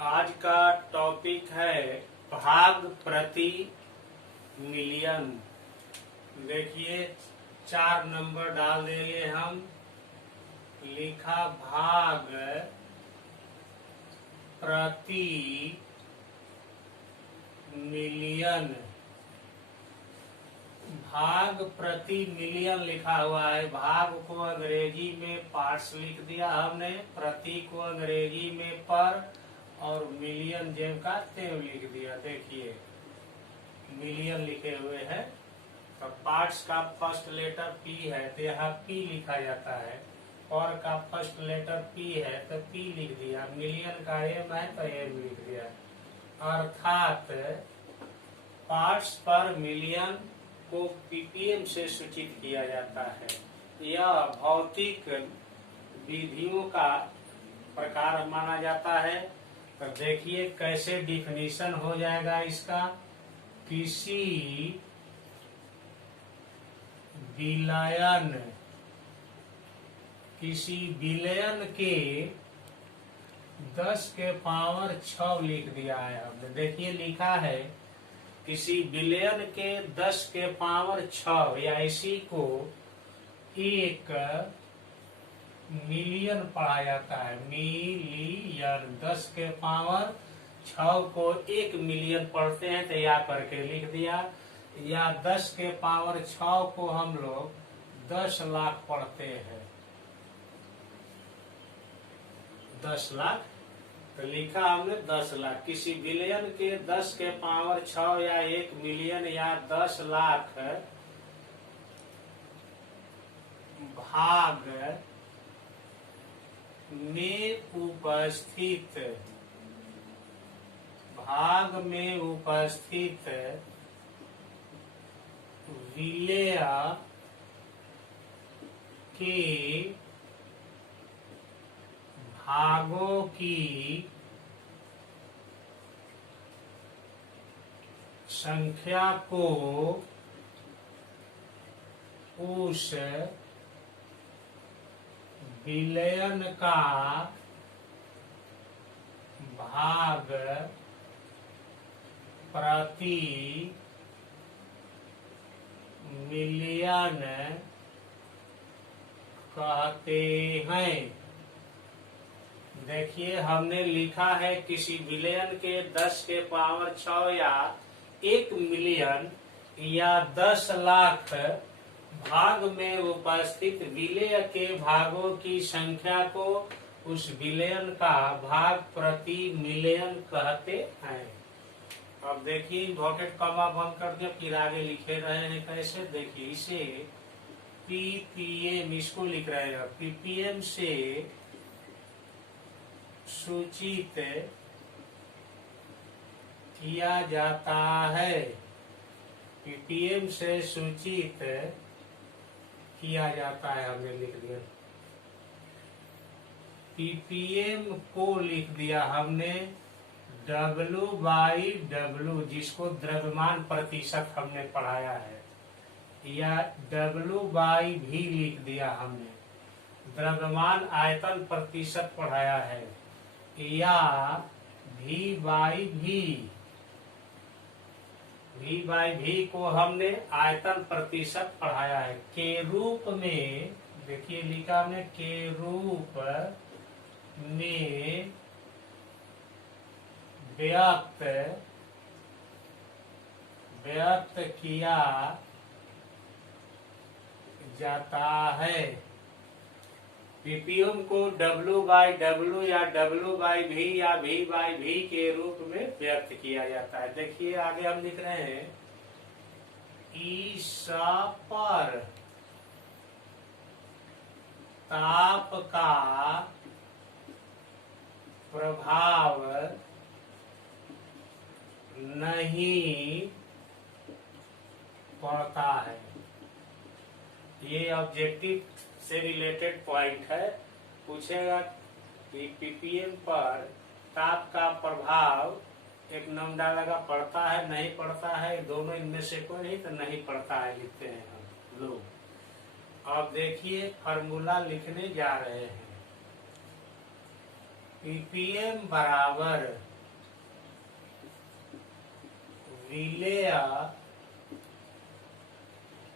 आज का टॉपिक है भाग प्रति मिलियन। देखिए 4 नंबर डाल देंगे हम। लिखा भाग प्रति मिलियन। भाग प्रति मिलियन लिखा हुआ है। भाग को अंग्रेजी में पार्ट्स लिख दिया हमने, प्रति को अंग्रेजी में पर और मिलियन जेम का तेव लिख दिया। देखिए मिलियन लिखे हुए हैं। तो पार्ट्स का फर्स्ट लेटर पी है तो यहाँ पी लिखा जाता है। पर का फर्स्ट लेटर पी है तो पी लिख दिया। मिलियन का एम है तो एम लिख दिया। अर्थात पार्ट्स पर मिलियन को पीपीएम से सूचित किया जाता है। यह भौतिक विधियों का प्रकार माना जाता है। तो देखिए कैसे डिफिनीशन हो जाएगा इसका। किसी विलयन के 10 के पावर 6 लिख दिया है हमने। देखिए लिखा है किसी विलयन के 10 के पावर 6 या इसी को 1 मिलियन पढ़ा जाता है। मिलियन 10 के पावर 6 को 1 मिलियन पढ़ते हैं तो या करके लिख दिया। या 10 के पावर 6 को हम लोग 10 लाख पढ़ते हैं। 10 लाख तो लिखा हमने 10 लाख। किसी बिलियन के 10 के पावर 6 या 1 मिलियन या 10 लाख भाग में उपस्थित विलेय के भागों की संख्या को उस विलयन का भाग प्रति मिलियन कहते हैं। देखिए हमने लिखा है किसी विलयन के 10 के पावर 6 या 1 मिलियन या 10 लाख भाग में उपस्थित विलेय के भागों की संख्या को उस विलयन का भाग प्रति मिलियन कहते हैं। अब देखिए इन्वर्टेड कॉमा बंद कर दिया, फिर आगे लिखे रहे हैं कैसे। देखिए इसे पीपीएम इसको लिख रहे हैं। पीपीएम से सूचित किया जाता है। पीपीएम से सूचित किया जाता है हमने लिख दिया। पीपीएम को लिख दिया हमने W/W, जिसको द्रव्यमान प्रतिशत हमने पढ़ाया है। या W/V लिख दिया हमने, द्रव्यमान आयतन प्रतिशत पढ़ाया है। या V/V को हमने आयतन प्रतिशत पढ़ाया है। के रूप में देखिए लिखा हमने के रूप में व्यक्त किया जाता है। पीपीएम को W/W या W/V या V/V के रूप में व्यक्त किया जाता है। देखिए आगे हम लिख रहे हैं ईसा पर ताप का प्रभाव नहीं पड़ता है। ये ऑब्जेक्टिव से रिलेटेड पॉइंट है। पूछेगा कि पीपीएम पर ताप का प्रभाव एक नाम डालेगा, पड़ता है नहीं पड़ता है, दोनों इनमें से कोई नहीं तो नहीं पड़ता है लिखते हैं हम लोग। अब देखिए फार्मूला लिखने जा रहे हैं। पीपीएम बराबर विलेय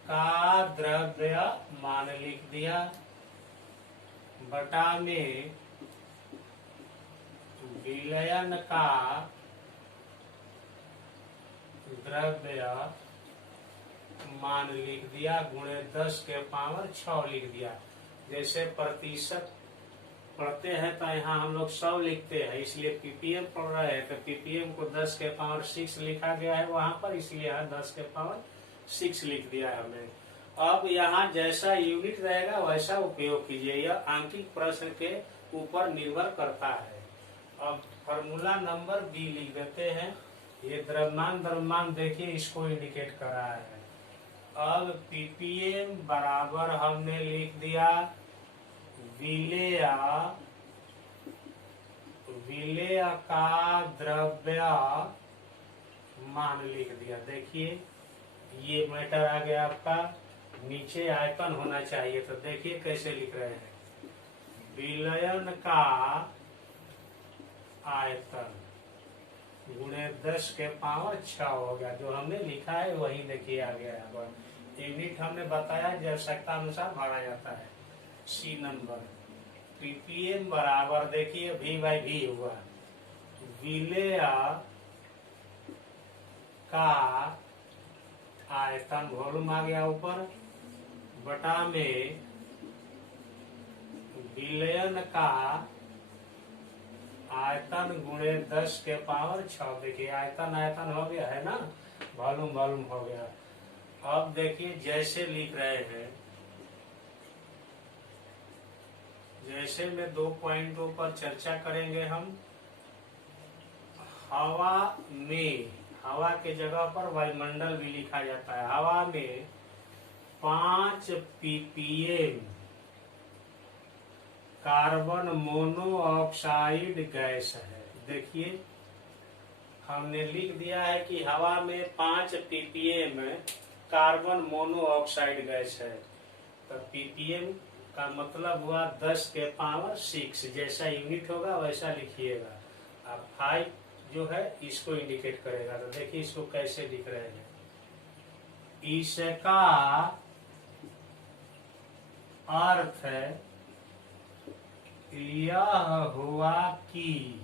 का द्रव्यमान लिख दिया बटा में विलयन का द्रव्यमान लिख दिया गुणे 10 के पावर 6 लिख दिया। जैसे प्रतिशत पढ़ते हैं तो यहाँ हम लोग 100 लिखते हैं, इसलिए पीपीएम पढ़ रहे हैं तो पीपीएम को 10 के पावर 6 लिखा गया है वहां पर, इसलिए यहाँ 10 के पावर 6 लिख दिया है हमने। अब यहाँ जैसा यूनिट रहेगा वैसा उपयोग कीजिए, यह आंकिक प्रश्न के ऊपर निर्भर करता है। अब फॉर्मूला नंबर बी लिख देते हैं। ये द्रव्यमान देखिए इसको इंडिकेट कर रहा है। अब पीपीएम बराबर हमने लिख दिया विलेय का द्रव्यमान लिख दिया। देखिए ये मैटर आ गया आपका, नीचे आयतन होना चाहिए, तो देखिए कैसे लिख रहे हैं। विलयन का आयतन गुणे 10 के पावर 6 हो गया, जो हमने लिखा है वही देखिए आ गया। यूनिट हमने बताया आवश्यकता अनुसार भरा जाता है। सी नंबर पीपीएम बराबर देखिए V/V हुआ, विलेय का आयतन वॉल्यूम आ गया ऊपर बटा में विलयन का आयतन गुणे 10 के पावर 6। देखिए आयतन हो गया है ना, वॉल्यूम हो गया। अब देखिए जैसे लिख रहे हैं, जैसे में 2 पॉइंटों पर चर्चा करेंगे हम। हवा के जगह पर वायुमंडल भी लिखा जाता है। हवा में 5 ppm कार्बन मोनोऑक्साइड गैस है। देखिए हमने लिख दिया है कि हवा में 5 ppm कार्बन मोनोऑक्साइड गैस है, तो ppm का मतलब हुआ 10 के पावर 6। जैसा यूनिट होगा वैसा लिखिएगा। अब 5 जो है इसको इंडिकेट करेगा, तो देखिए इसको कैसे लिख रहे हैं। इसका अर्थ यह हुआ कि,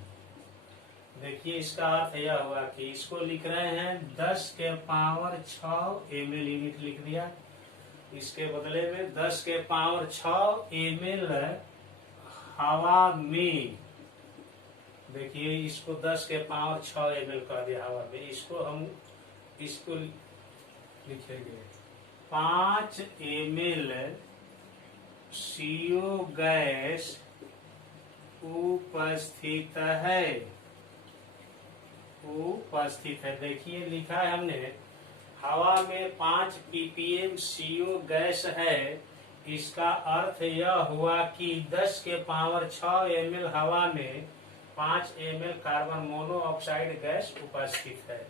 देखिए इसका अर्थ यह हुआ कि इसको लिख रहे हैं 10 के पावर 6 ml यूनिट लिख दिया। इसके बदले में 10 के पावर 6 ml हवा में, देखिए इसको 10 के पावर 6 ml कर दिया हवा में। इसको लिखेंगे 5 ml CO गैस उपस्थित है। देखिए लिखा है हमने हवा में 5 ppm CO गैस है। इसका अर्थ यह हुआ कि 10 के पावर 6 ml हवा में 5 ml कार्बन मोनोऑक्साइड गैस उपस्थित है।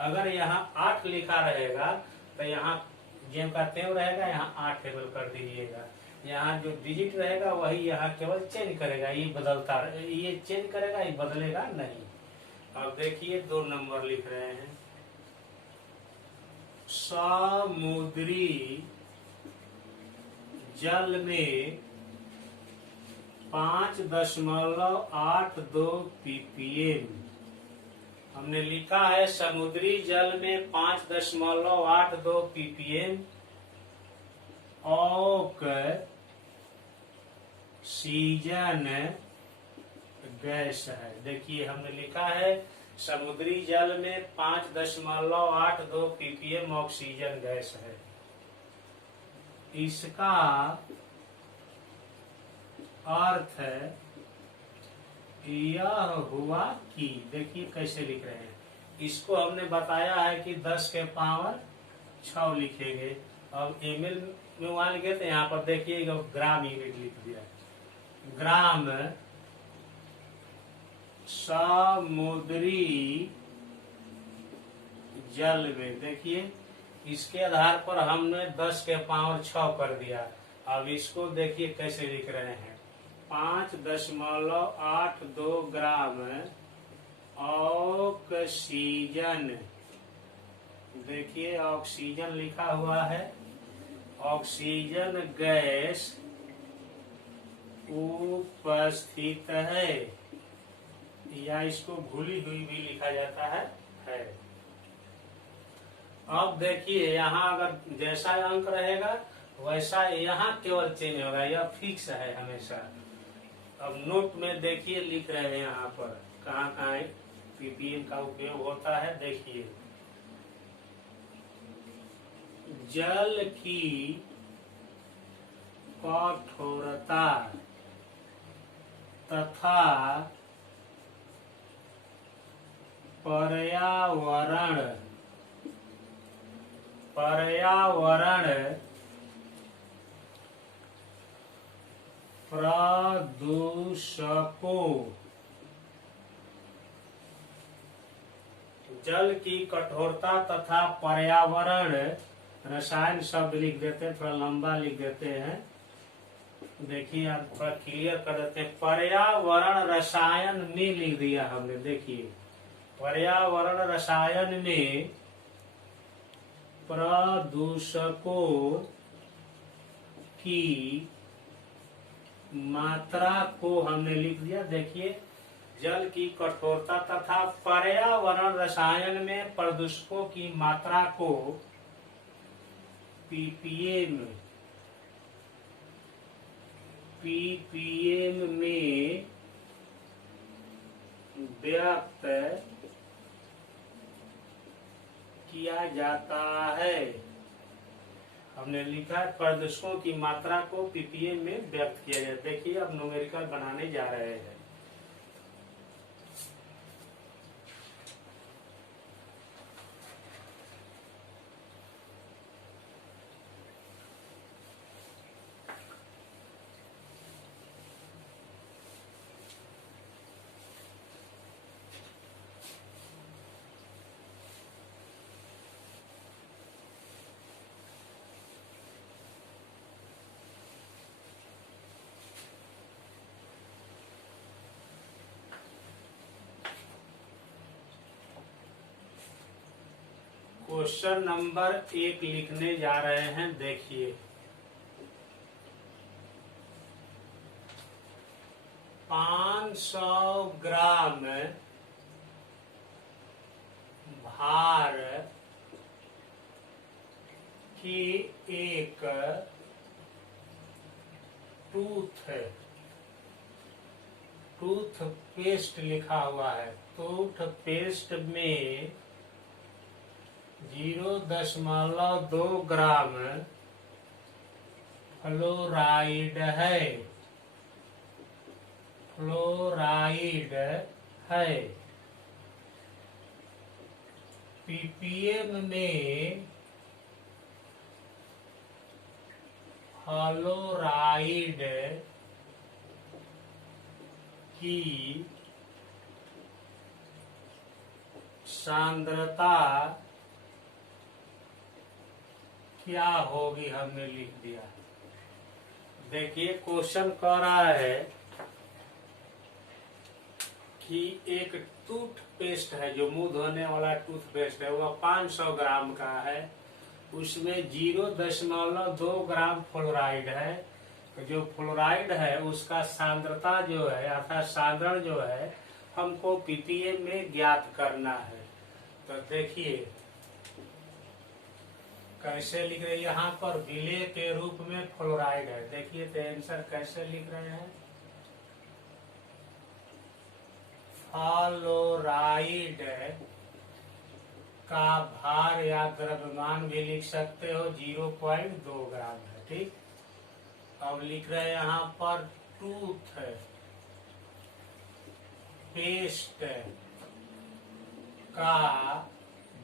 अगर यहाँ 8 लिखा रहेगा तो यहाँ जेम का त्यों रहेगा, यहाँ 8 ml कर दीजिएगा। यहाँ जो डिजिट रहेगा वही यहाँ केवल चेंज करेगा, ये बदलता, ये चेंज करेगा, ये बदलेगा नहीं। अब देखिए 2 नंबर लिख रहे हैं। समुद्री जल में 5.82 ppm हमने लिखा है। समुद्री जल में 5.82 ppm ऑक्सीजन गैस है। देखिए हमने लिखा है समुद्री जल में 5.82 ppm ऑक्सीजन गैस है। इसका अर्थ यह हुआ कि, देखिए कैसे लिख रहे हैं, इसको हमने बताया है कि 10 के पावर 6 लिखेंगे। अब ml में वहां लिखे तो यहाँ पर देखिए ग्राम यूनिट लिख दिया। ग्राम समुद्री जल में, देखिए इसके आधार पर हमने 10 के पावर 6 कर दिया। अब इसको देखिए कैसे लिख रहे हैं। 5.82 ग्राम ऑक्सीजन देखिए ऑक्सीजन लिखा हुआ है, ऑक्सीजन गैस उपस्थित है, या इसको भूली हुई भी लिखा जाता है। अब देखिए यहाँ अगर जैसा अंक रहेगा वैसा यहाँ केवल चेंज होगा, यह फिक्स है हमेशा। अब नोट में देखिए लिख रहे हैं यहाँ पर कहाँ कहाँ पीपीएम का उपयोग होता है। देखिए जल की कठोरता तथा पर्यावरण प्रदूषकों, जल की कठोरता तथा पर्यावरण, रसायन शब्द लिख देते हैं, थोड़ा लंबा लिख देते हैं। देखिए आप थोड़ा क्लियर कर देते हैं। पर्यावरण रसायन में लिख दिया हमने। देखिए पर्यावरण रसायन में प्रदूषकों की मात्रा को हमने लिख दिया। देखिए जल की कठोरता तथा पर्यावरण रसायन में प्रदूषकों की मात्रा को पीपीएम में व्यक्त किया जाता है। हमने लिखा है प्रदूषकों की मात्रा को पीपीएम में व्यक्त किया जाता है। देखिए अब न्यूमेरिकल बनाने जा रहे हैं। क्वेश्चन नंबर 1 लिखने जा रहे हैं। देखिए 500 ग्राम भार की एक टूथपेस्ट लिखा हुआ है। टूथपेस्ट में 0.2 ग्राम फ्लोराइड है। पीपीएम में फ्लोराइड की सांद्रता क्या होगी, हमने लिख दिया। देखिए क्वेश्चन कह रहा है कि एक टूथपेस्ट है, जो मुंह धोने वाला टूथपेस्ट है, वह 500 ग्राम का है। उसमें 0.2 ग्राम फ्लोराइड है। तो जो फ्लोराइड है उसका सांद्रता जो है अर्थात सांद्रण जो है हमको पीपीएम में ज्ञात करना है। तो देखिए कैसे लिख रहे हैं, यहाँ पर विलेय के रूप में फ्लोराइड है। देखिए तो आंसर कैसे लिख रहे हैं। फ्लोराइड का भार या द्रव्यमान भी लिख सकते हो, 0.2 ग्राम है। ठीक, अब लिख रहे हैं यहाँ पर टूथ पेस्ट का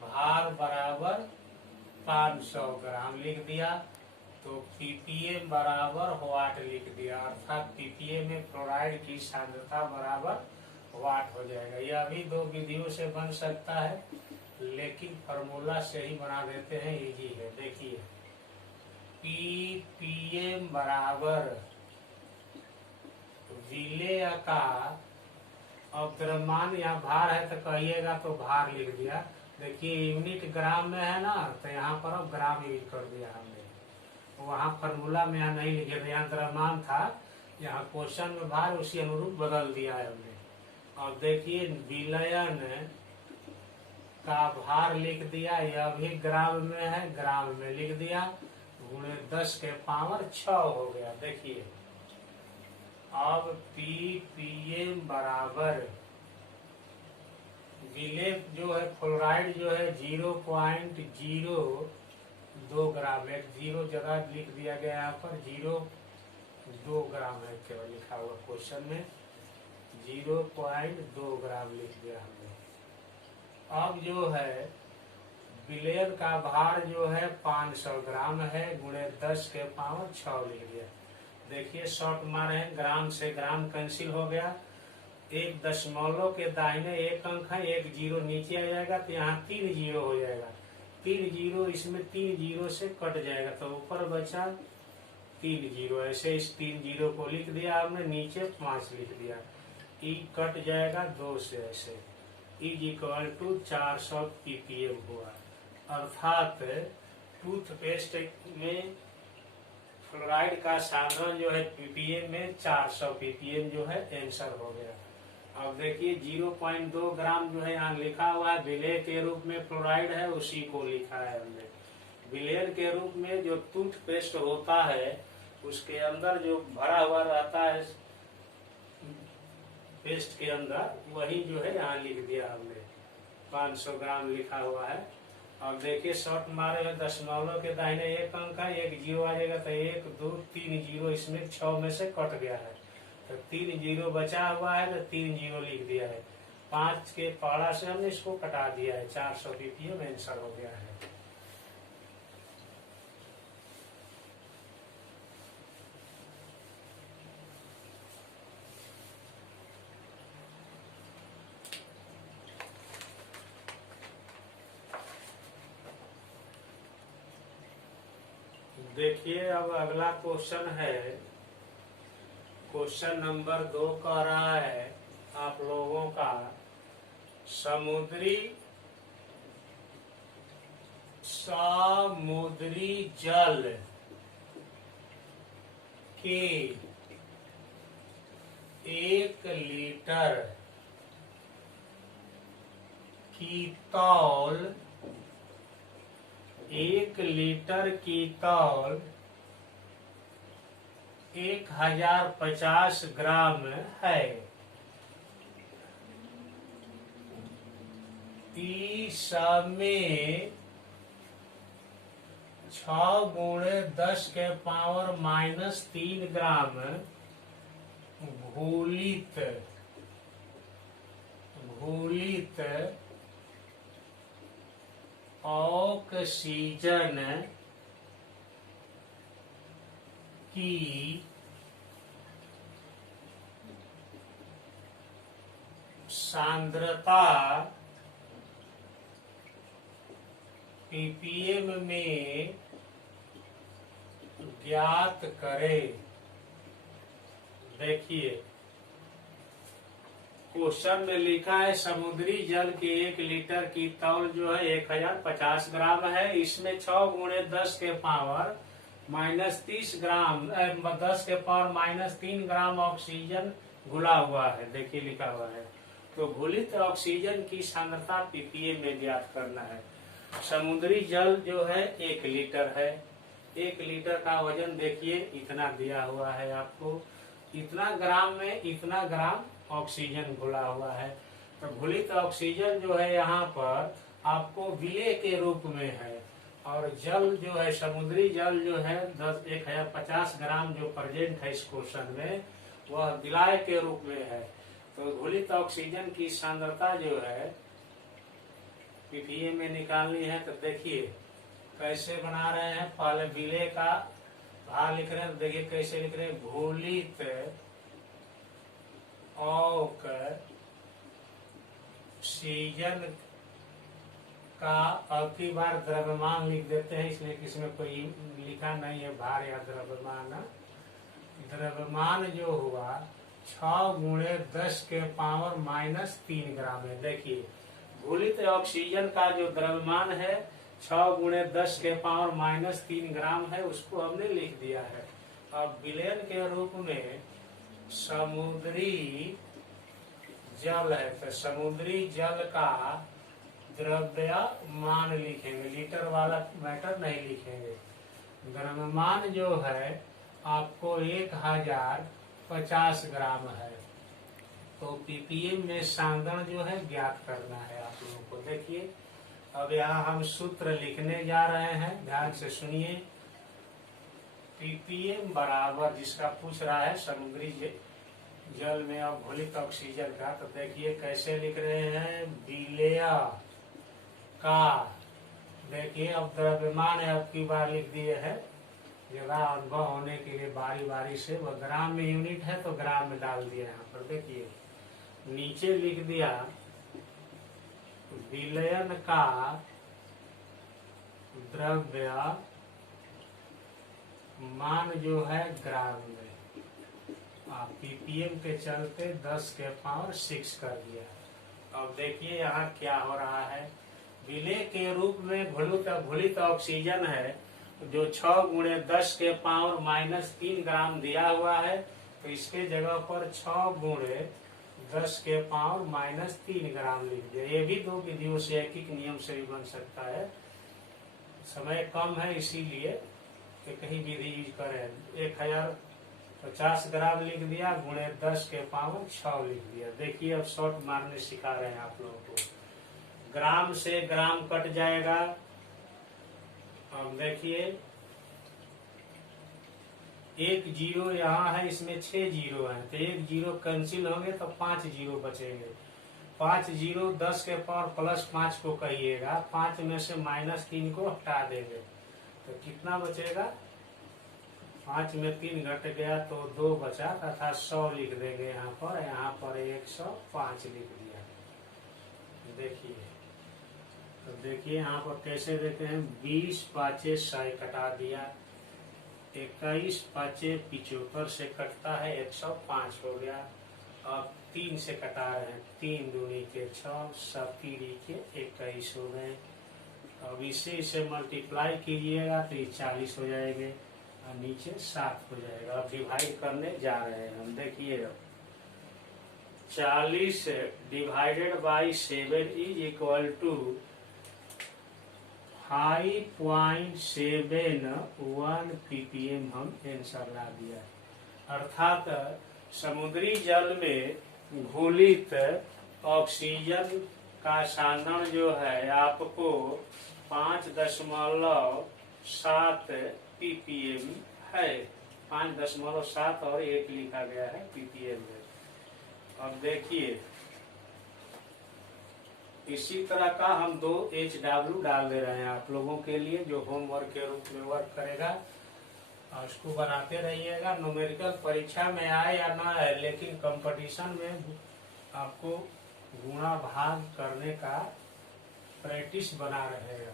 भार बराबर 500 ग्राम लिख दिया। तो पीपीएम बराबर वाट लिख दिया, अर्थात पीपीएम में फ्लोराइड की सांद्रता बराबर वाट हो जाएगा। यह भी दो विधियों से बन सकता है, लेकिन फॉर्मूला से ही बना देते हैं, इजी है। देखिए पीपीएम बराबर विलेय का, अब द्रव्यमान या भार है तो कहिएगा तो भार लिख दिया, देखिए यूनिट ग्राम में है ना, तो यहाँ पर अब ग्राम यूज कर दिया हमने। वहाँ फार्मूला में यहाँ नहीं लिखे थे, यहाँ द्रव्यमान था, यहाँ क्वेश्चन में भार उसी अनुरूप बदल दिया है हमने। अब देखिए विलयन का भार लिख दिया, यह भी ग्राम में है, ग्राम में लिख दिया, गुणे 10 के पावर 6 हो गया। देखिए अब ppm बराबर विलेय जो है फ्लोराइड जो है 0.02 ग्राम है, 0 जगह लिख दिया गया यहाँ पर, 0.2 ग्राम है केवल लिखा हुआ क्वेश्चन में, 0.2 ग्राम लिख दिया हमने। अब जो है विलेय का भार जो है 500 ग्राम है, गुणे 10 के पावर 6 लिख दिया। देखिए शॉर्ट मारे हैं, ग्राम से ग्राम कैंसिल हो गया, एक दशमलव के दाहिने एक अंक है, एक जीरो नीचे आ जाएगा, तो यहाँ 3 जीरो हो जाएगा, 3 जीरो इसमें 3 जीरो से कट जाएगा, तो ऊपर बचा 3 जीरो। ऐसे इस 3 जीरो को लिख दिया हमने, नीचे 5 लिख दिया, ई कट जाएगा 2 से, ऐसे इज 400 ppm हुआ। अर्थात टूथपेस्ट में फ्लोराइड का साधारण जो है ppm में 400 ppm जो है आंसर हो गया। अब देखिए 0.2 ग्राम जो है यहाँ लिखा हुआ है, विलेय के रूप में फ्लोराइड है, उसी को लिखा है हमने। विलेय के रूप में जो टूथपेस्ट होता है उसके अंदर जो भरा हुआ रहता है पेस्ट के अंदर, वही जो है यहाँ लिख दिया हमने, 500 ग्राम लिखा हुआ है। अब देखिए शॉर्ट मारे हुए दशमलव के दाहिने एक अंक है, एक जीरो आ जाएगा, तो 1 2 3 जीरो इसमें 6 में से कट गया है, तो 3 जीरो बचा हुआ है, तो 3 जीरो लिख दिया है, 5 के पारा से हमने इसको कटा दिया है, 400 ppm आंसर हो गया है। देखिए अब अगला क्वेश्चन है, क्वेश्चन नंबर 2 कह रहा है आप लोगों का, समुद्री जल के 1 लीटर की तौल 1050 ग्राम है। इसमें 6 गुणे 10 के पावर -3 ग्राम घोलित ऑक्सीजन की सांद्रता ppm में ज्ञात करें। देखिए क्वेश्चन में लिखा है समुद्री जल के 1 लीटर की तौल जो है 1050 ग्राम है, इसमें 6 गुणे 10 के पावर -30 ग्राम 10 के पावर -3 ग्राम ऑक्सीजन घुला हुआ है। देखिए लिखा हुआ है, तो घुलित ऑक्सीजन की सांद्रता ppm में ज्ञात करना है। समुद्री जल जो है 1 लीटर है, 1 लीटर का वजन देखिए इतना दिया हुआ है आपको, इतना ग्राम में इतना ग्राम ऑक्सीजन घुला हुआ है। तो घुलित ऑक्सीजन जो है यहाँ पर आपको विलेय के रूप में है, और जल जो है समुद्री जल जो है 1050 ग्राम जो प्रेजेंट है इस क्वेश्चन में, वह विलाय के रूप में है। तो घुलित ऑक्सीजन की सांद्रता जो है ppm में निकालनी है। तो देखिए कैसे बना रहे हैं, पहले विलेय का भार लिख रहे हैं, देखिए कैसे लिख रहे हैं, घोलित ऑक्सीजन का, अब की बार द्रव्यमान लिख देते हैं, इसलिए किसमें कोई लिखा नहीं है भार या द्रव्यमान। द्रव्यमान जो हुआ 6 गुणे 10 के पावर -3 ग्राम है। देखिए घुलित ऑक्सीजन का जो द्रव्यमान है 6 × 10⁻³ ग्राम है, उसको हमने लिख दिया है। अब विलयन के रूप में समुद्री जल है, तो समुद्री जल का द्रव्यमान लिखेंगे, लीटर वाला मैटर नहीं लिखेंगे। द्रव्यमान जो है आपको 1050 ग्राम है, तो पीपीएम में सांद्रण जो है ज्ञात करना है आप लोगों को। देखिए अब यहाँ हम सूत्र लिखने जा रहे हैं, ध्यान से सुनिए। पीपीएम बराबर, जिसका पूछ रहा है समुद्री जल में अघुलित ऑक्सीजन का, तो देखिए कैसे लिख रहे हैं। विलय का, देखिए अब द्रव्यमान है, अब की बार लिख दिए है, जगह अनुभव होने के लिए बारी बारी से। वह ग्राम में यूनिट है तो ग्राम में डाल दिया यहाँ पर। देखिए नीचे लिख दिया विलयन का द्रव्य मान जो है ग्राम में, आप पीपीएम के चलते 10⁻6 कर दिया। अब देखिए यहाँ क्या हो रहा है। विलय के रूप में घुलित ऑक्सीजन है जो 6 × 10⁻³ ग्राम दिया हुआ है, तो इसके जगह पर 6 × 10⁻³ ग्राम लिख दिया। ये भी दो विधियों से एक नियम से भी बन सकता है, समय कम है इसीलिए कहीं विधि यूज करें। 1050 ग्राम लिख दिया, गुणे 10⁻6 लिख दिया। देखिए अब शॉर्ट मारने सिखा रहे हैं आप लोगों को। ग्राम से ग्राम कट जाएगा। अब देखिए 1 0 यहाँ है, इसमें 6 0 है, तो 1 0 कैंसिल होंगे तो 5 0 बचेंगे। 5 0 10 के पावर +5 को कहिएगा, 5 में से -3 को हटा देंगे तो कितना बचेगा। 5 में 3 घट गया तो 2 बचा, तथा 100 लिख देंगे यहाँ पर 105 लिख दिया। देखिए तो देखिए यहाँ पर कैसे देते हैं। 20 5 100 कटा दिया, 21 5 75 से कटता है 105 हो गया। अब 3 से कटा रहे हैं, 3 दूनी के 6, 7 के 21 हो गए। अब इसे मल्टीप्लाई कीजिएगा तो ये 40 हो जाएंगे और नीचे 7 हो जाएगा। अब डिवाइड करने जा रहे हैं हम। देखिए 40 divided by 7 is equal to 5.71 ppm हम आंसर ला दिया। अर्थात समुद्री जल में घुलित ऑक्सीजन का सांद्रण जो है आपको 5.7 ppm है। 5.7 और 1 लिखा गया है ppm में। अब देखिए इसी तरह का हम 2 HW डाल दे रहे हैं आप लोगों के लिए, जो होमवर्क के रूप में वर्क करेगा। और उसको बनाते रहिएगा। न्यूमेरिकल परीक्षा में आए या ना आए, लेकिन कंपटीशन में आपको गुणा भाग करने का प्रैक्टिस बना रहेगा।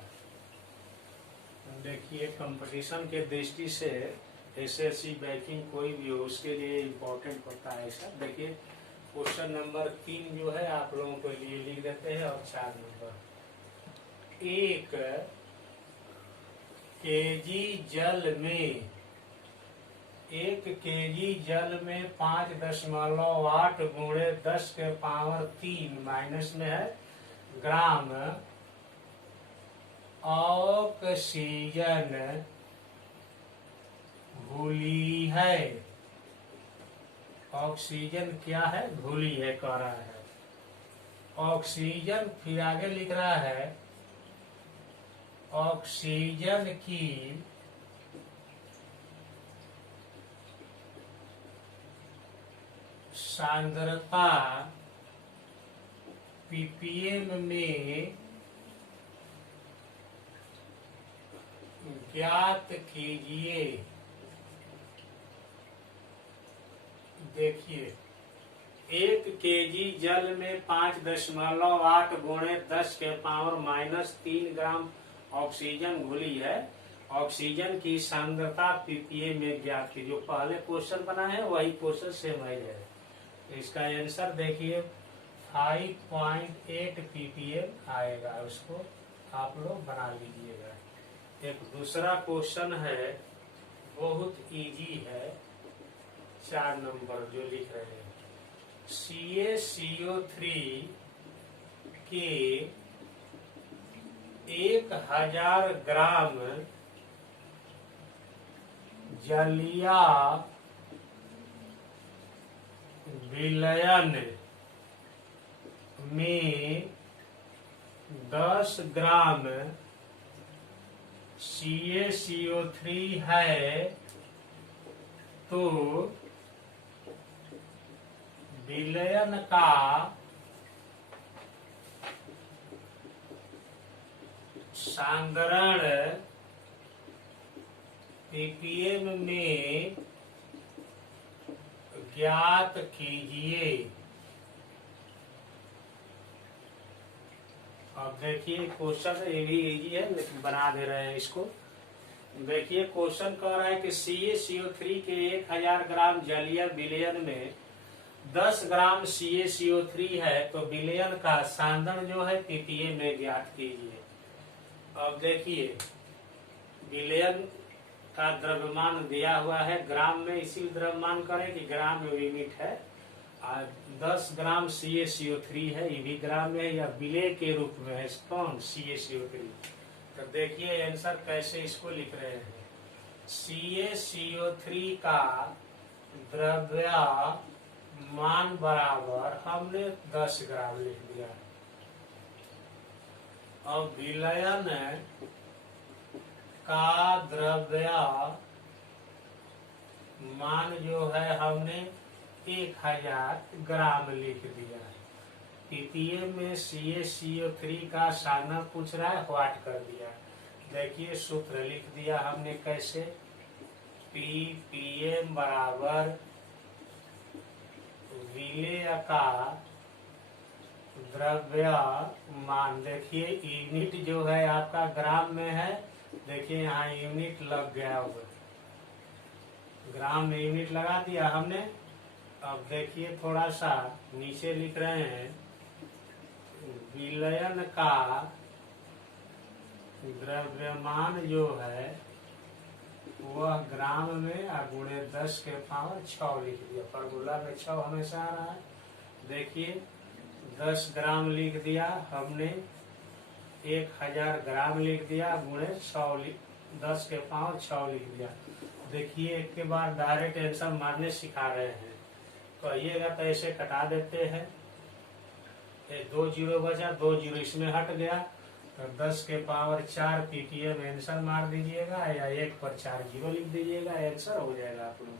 देखिए कंपटीशन के दृष्टि से SSC बैंकिंग कोई भी हो उसके लिए इम्पोर्टेंट होता है ऐसा। देखिए क्वेश्चन नंबर 3 जो है आप लोगों के लिए लिख देते हैं, और 4 नंबर। 1 केजी जल में 5.8 गुणे 10⁻³ माइनस में है ग्राम ऑक्सीजन घुली है। ऑक्सीजन क्या है, घुली है कह रहा है। ऑक्सीजन फिर आगे लिख रहा है ऑक्सीजन की सांद्रता ppm में ज्ञात कीजिए। देखिए 1 केजी जल में 5.8 गुणे 10⁻³ ग्राम ऑक्सीजन घुली है। ऑक्सीजन की सांद्रता ppm में ज्ञात की। जो पहले क्वेश्चन बना है वही क्वेश्चन सेम है। इसका आंसर देखिए 5.8 ppm आएगा। उसको आप लोग बना लीजिएगा। एक दूसरा क्वेश्चन है, बहुत इजी है, 4 नंबर जो लिख रहे हैं। CaCO3 के 1000 ग्राम जलीय विलयन में 10 ग्राम CaCO3 है, तो विलयन का सांद्रण ppm में ज्ञात कीजिए। अब देखिए क्वेश्चन ये भी इजी है, लेकिन बना दे रहे हैं इसको। देखिए क्वेश्चन कह रहा है कि CaCO3 के 1000 ग्राम जलीय विलयन में 10 ग्राम CaCO3 है, तो विलयन का सांद्रण जो है ppm में ज्ञात कीजिए। अब देखिए विलयन का द्रव्यमान दिया हुआ है ग्राम में, इसी द्रव्यमान करें कि ग्राम में यूनिट है। 10 ग्राम CaCO3 है, ये भी ग्राम में है या विलेय के रूप में है। कौन? CaCO3। तो देखिए आंसर कैसे इसको लिख रहे हैं। CaCO3 का द्रव्यमान बराबर हमने 10 ग्राम लिख दिया। अब विलयन का द्रव्यमान जो है हमने 1000 ग्राम लिख दिया। ppm में CaCO3 का सांद्रण पूछ रहा है, व्हाट कर दिया। देखिए सूत्र लिख दिया हमने कैसे। ppm बराबर विलेय का द्रव्यमान। देखिए यूनिट जो है आपका ग्राम में है, देखिए यहाँ यूनिट लग गया होगा, ग्राम में यूनिट लगा दिया हमने। अब देखिए थोड़ा सा नीचे लिख रहे हैं, विलयन का द्रव्यमान जो है वह ग्राम में गुणे 10 के पावर 6 लिख दिया। फॉर्मूला में 6 हमेशा आ रहा है। देखिए 10 ग्राम लिख दिया हमने, 1000 ग्राम लिख दिया, गुणे 10 के पावर 6 लिख दिया। देखिए एक के बाद डायरेक्ट आंसर मारने सिखा रहे हैं, तो आइएगा तो ऐसे कटा देते हैं। 2 जीरो बचा, 2 जीरो इसमें हट गया, तो 10 के पावर 4 ppm आंसर मार दीजिएगा, या 1 पर 4 जीरो लिख दीजिएगा, आंसर हो जाएगा आप लोग।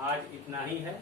आज इतना ही है।